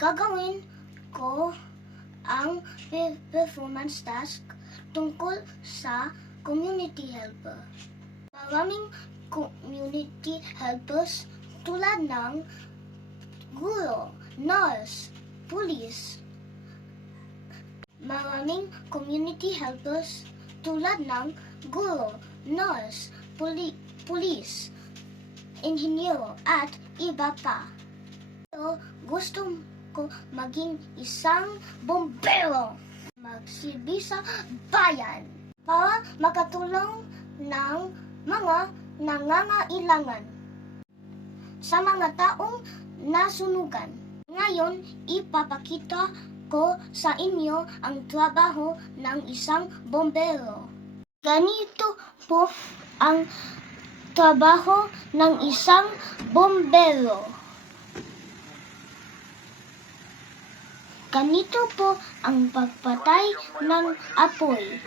gagawin ko ang performance task tungkol sa community helper. Maraming community helpers tulad ng guro, nurse, pulis. Maraming community helpers tulad ng guro, nurse, pulis, inhinyero at iba pa. Pero gusto ko maging isang bombero, magsilbi sa bayan para makatulong ng mga nangangailangan sa mga taong nasunugan. Ngayon, ipapakita ko sa inyo ang trabaho ng isang bombero. Ganito po ang trabaho ng isang bombero. Ganito po ang pagpatay ng apoy.